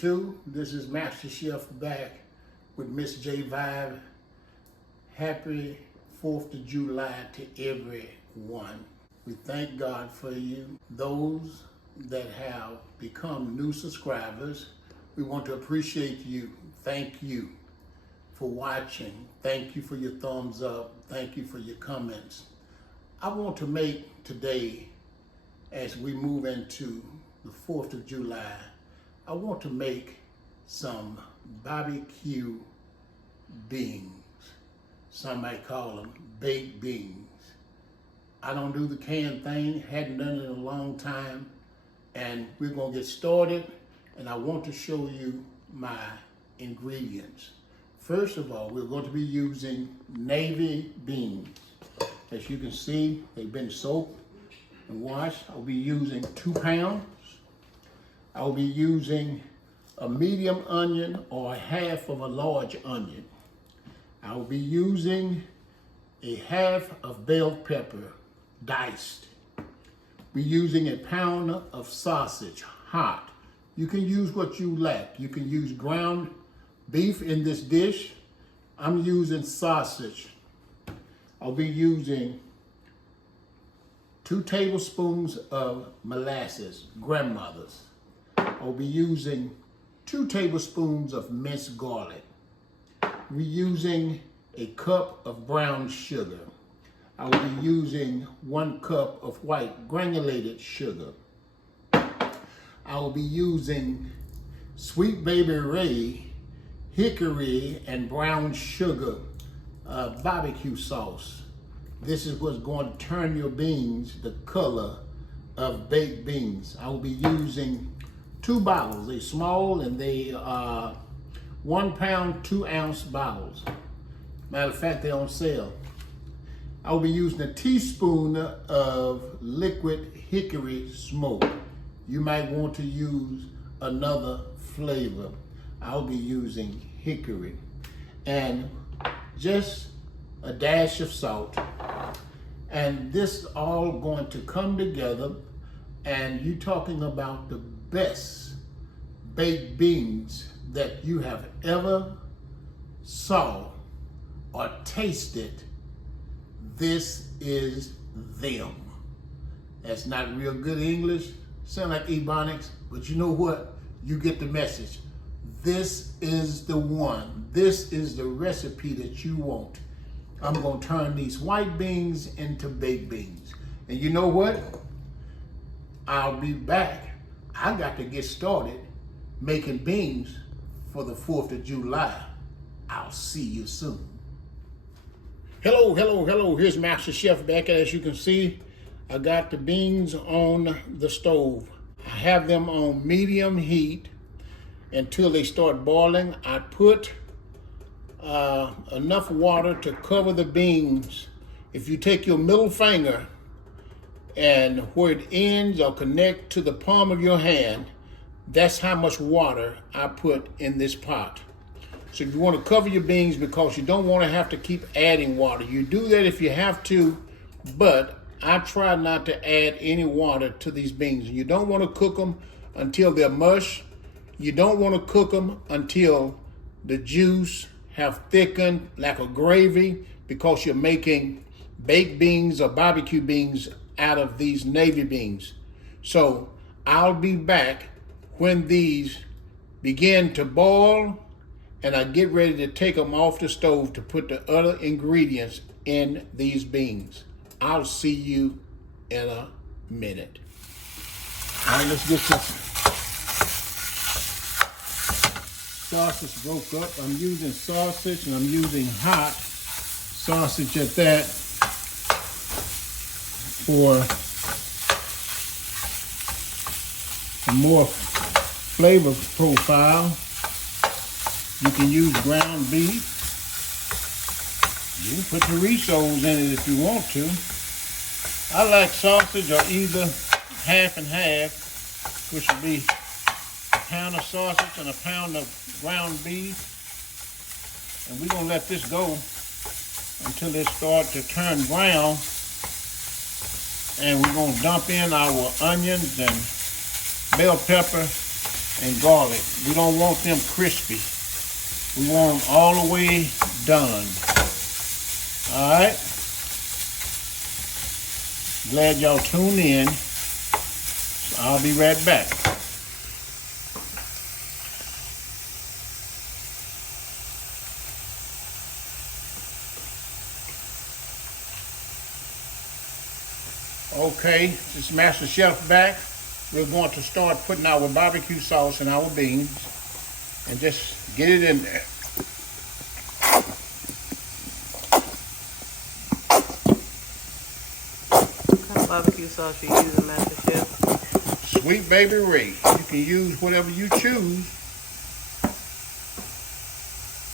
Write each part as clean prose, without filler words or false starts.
2. This is MasterChef back with Miss J Vibe. Happy 4th of July to everyone. We thank God for you. Those that have become new subscribers, we want to appreciate you. Thank you for watching. Thank you for your thumbs up. Thank you for your comments. I want to make today, as we move into the 4th of July, I want to make some BBQ beans. Some might call them baked beans. I don't do the canned thing, hadn't done it in a long time, and we're gonna get started, and I want to show you my ingredients. First of all, we're going to be using navy beans. As you can see, they've been soaked and washed. I'll be using 2 pounds. I'll be using a medium onion or half of a large onion. I'll be using a half of bell pepper, diced. We're using a pound of sausage, hot. You can use what you like. You can use ground beef in this dish. I'm using sausage. I'll be using 2 tablespoons of molasses, grandmother's. I'll be using 2 tablespoons of minced garlic. We're using a cup of brown sugar. I will be using 1 cup of white granulated sugar. I will be using Sweet Baby Ray, Hickory, and brown sugar barbecue sauce. This is what's going to turn your beans the color of baked beans. I will be using 2 bottles. They're small and they are 1 pound, 2 ounce bottles. Matter of fact, they're on sale. I will be using a teaspoon of liquid hickory smoke. You might want to use another flavor. I'll be using hickory. And just a dash of salt. And this all going to come together, and you're talking about the best baked beans that you have ever saw or tasted. This is them. That's not real good English. Sound like Ebonics, but you know what? You get the message. This is the one. This is the recipe that you want. I'm gonna turn these white beans into baked beans. And you know what? I'll be back. I got to get started making beans for the 4th of July. I'll see you soon. Hello, hello, hello. Here's MasterChef back. As you can see, I got the beans on the stove. I have them on medium heat until they start boiling. I put enough water to cover the beans. If you take your middle finger and where it ends or connect to the palm of your hand, that's how much water I put in this pot. So you want to cover your beans because you don't want to have to keep adding water. You do that if you have to, but I try not to add any water to these beans. You don't want to cook them until they're mush. You don't want to cook them until the juice have thickened like a gravy, because you're making baked beans or barbecue beans out of these navy beans. So I'll be back when these begin to boil and I get ready to take them off the stove to put the other ingredients in these beans. I'll see you in a minute. All right, let's get this sausage broke up. I'm using sausage, and I'm using hot sausage at that for a more flavor profile. You can use ground beef. You can put chorizo's in it if you want to. I like sausage or either half and half, which would be a pound of sausage and a pound of ground beef. And we're gonna let this go until it starts to turn brown. And we're gonna dump in our onions and bell pepper and garlic. We don't want them crispy. We want them all the way done. All right. Glad y'all tuned in. So I'll be right back. Okay, this MasterChef back. We're going to start putting our barbecue sauce in our beans and just get it in there. What kind of barbecue sauce you using, MasterChef? Sweet Baby Ray. You can use whatever you choose.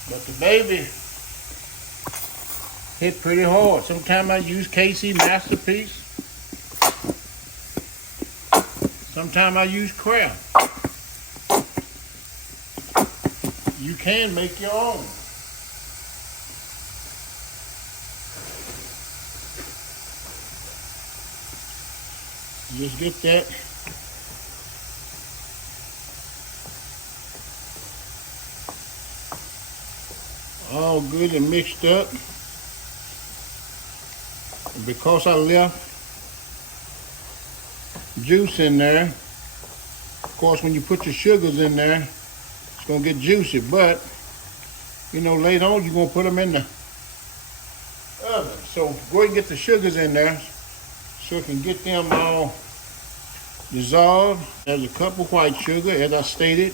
But the baby hit pretty hard. Sometimes I use KC Masterpiece. Sometimes I use Kraft. You can make your own. Just get that. All good and mixed up. And because I left juice in there, of course when you put your sugars in there, it's gonna get juicy, but you know, later on you're gonna put them in the oven. So go ahead and get the sugars in there so you can get them all dissolved. There's a cup of white sugar, as I stated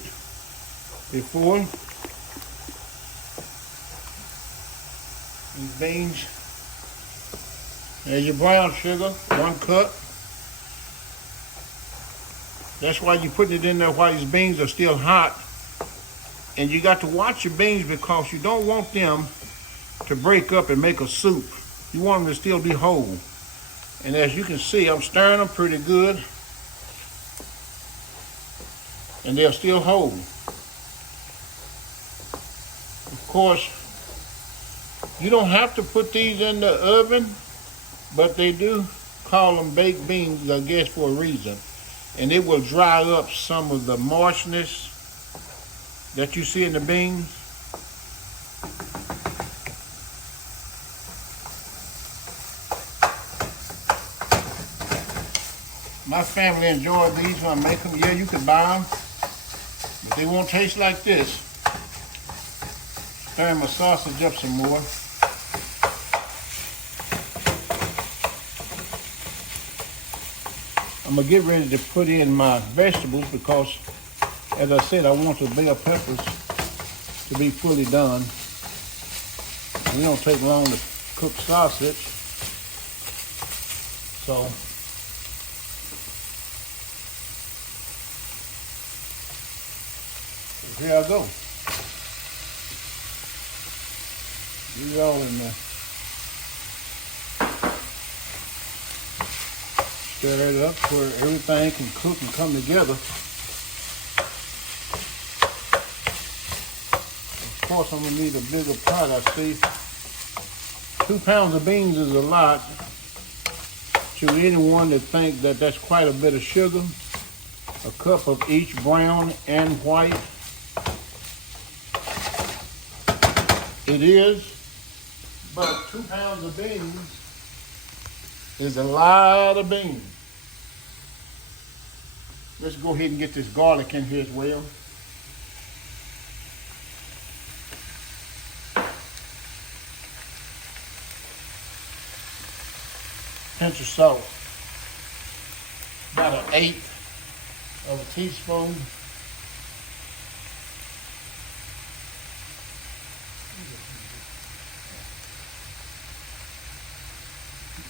before. These beans. There's your brown sugar, 1 cup. That's why you're putting it in there while these beans are still hot. And you got to watch your beans because you don't want them to break up and make a soup. You want them to still be whole. And as you can see, I'm stirring them pretty good. And they're still whole. Of course, you don't have to put these in the oven, but they do call them baked beans, I guess, for a reason. And it will dry up some of the moistness that you see in the beans. My family enjoyed these when I make them. Yeah, you can buy them, but they won't taste like this. Stir my sausage up some more. I'm gonna get ready to put in my vegetables because, as I said, I want the bell peppers to be fully done. We don't take long to cook sausage. So, here I go. These all in there. Stir it up where everything can cook and come together. Of course, I'm gonna need a bigger pot. I see 2 pounds of beans is a lot to anyone that think that that's quite a bit of sugar. A cup of each brown and white. It is, but 2 pounds of beans is a lot of beans. Let's go ahead and get this garlic in here as well. Pinch of salt. About 1/8 of a teaspoon.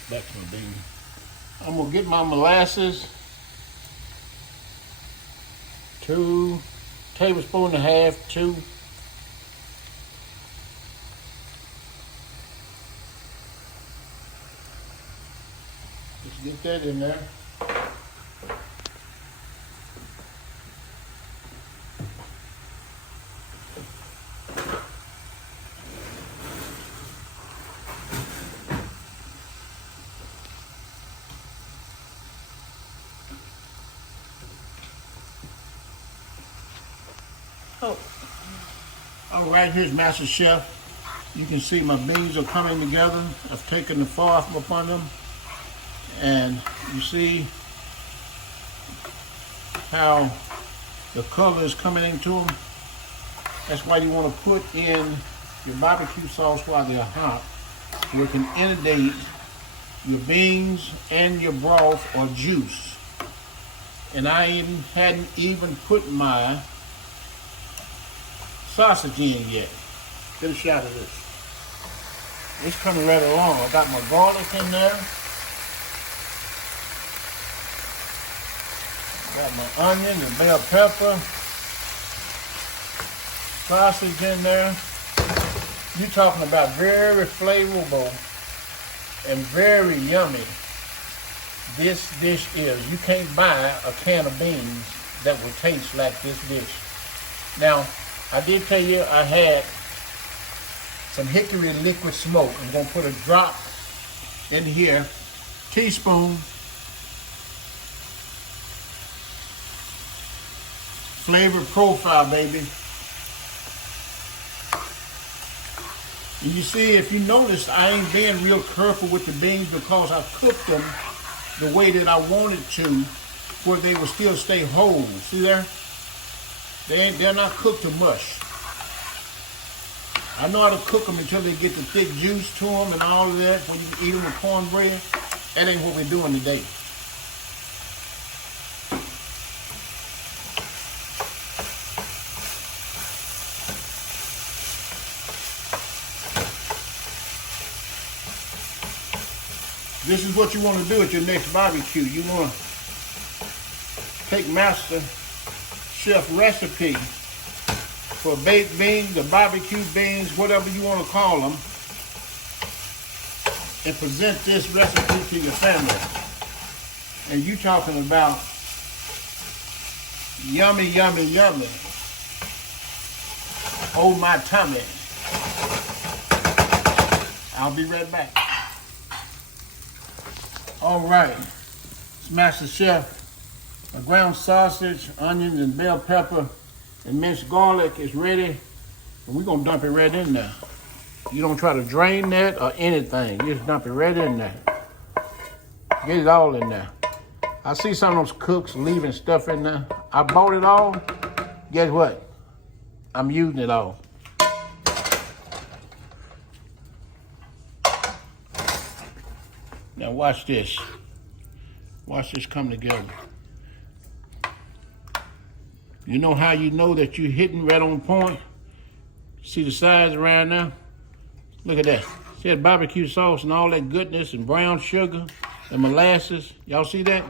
That's my bean. I'm gonna get my molasses. 2 tablespoons and a half, 2. Just get that in there. Oh. All right, here's MasterChef. You can see my beans are coming together. I've taken the froth upon them. And you see how the color is coming into them. That's why you want to put in your barbecue sauce while they're hot, so it can inundate your beans and your broth or juice. And I hadn't even put my sausage in yet. Get a shot of this. It's coming right along. I got my garlic in there. Got my onion and bell pepper. Sausage in there. You're talking about very flavorful and very yummy. This dish is. You can't buy a can of beans that will taste like this dish. Now, I did tell you I had some Hickory liquid smoke. I'm going to put a drop in here, teaspoon. Flavor profile, baby. And you see, if you notice, I ain't being real careful with the beans because I cooked them the way that I wanted to, where they will still stay whole. See there? They're not cooked to mush. I know how to cook them until they get the thick juice to them and all of that when you eat them with cornbread. That ain't what we're doing today. This is what you want to do at your next barbecue. You want to take MasterChef recipe for baked beans, the barbecue beans, whatever you want to call them, and present this recipe to your family. And you talking about yummy, yummy, yummy. Oh my tummy. I'll be right back. All right, it's MasterChef. My ground sausage, onions, and bell pepper, and minced garlic is ready. And we're gonna dump it right in there. You don't try to drain that or anything. You just dump it right in there. Get it all in there. I see some of those cooks leaving stuff in there. I bought it all. Guess what? I'm using it all. Now watch this. Watch this come together. You know how you know that you're hitting right on point? See the sides around there? Look at that. See that barbecue sauce and all that goodness and brown sugar and molasses? Y'all see that?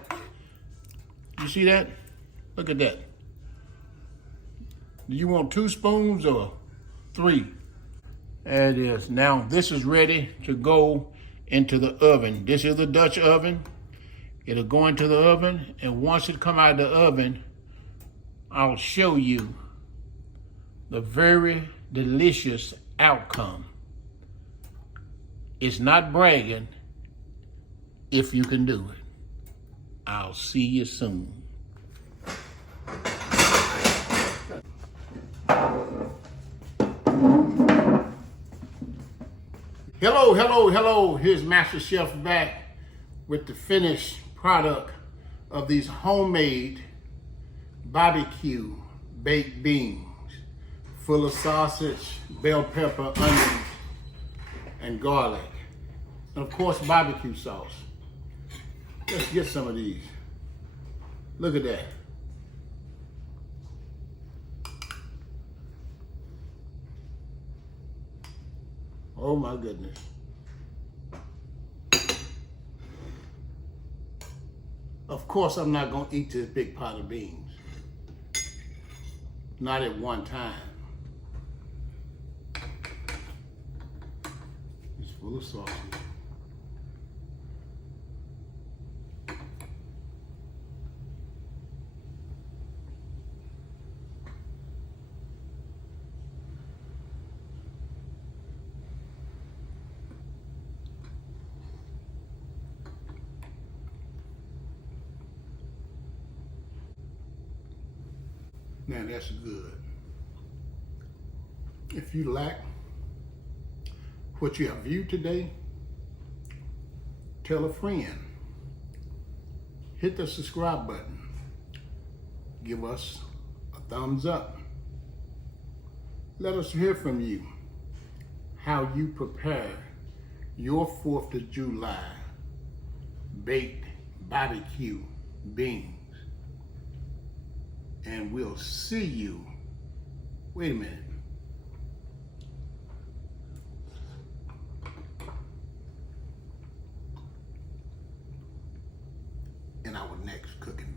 You see that? Look at that. Do you want 2 spoons or 3? There it is. Now this is ready to go into the oven. This is the Dutch oven. It'll go into the oven, and once it come out of the oven, I'll show you the very delicious outcome. It's not bragging if you can do it. I'll see you soon. Hello, hello, hello. Here's MasterChef back with the finished product of these homemade barbecue baked beans full of sausage, bell pepper, onions, and garlic. And of course, barbecue sauce. Let's get some of these. Look at that. Oh my goodness. Of course, I'm not gonna eat this big pot of beans. Not at one time. It's full of sausage. Now that's good. If you like what you have viewed today, tell a friend. Hit the subscribe button. Give us a thumbs up. Let us hear from you how you prepare your 4th of July baked barbecue beans. And we'll see you, wait a minute, in our next cooking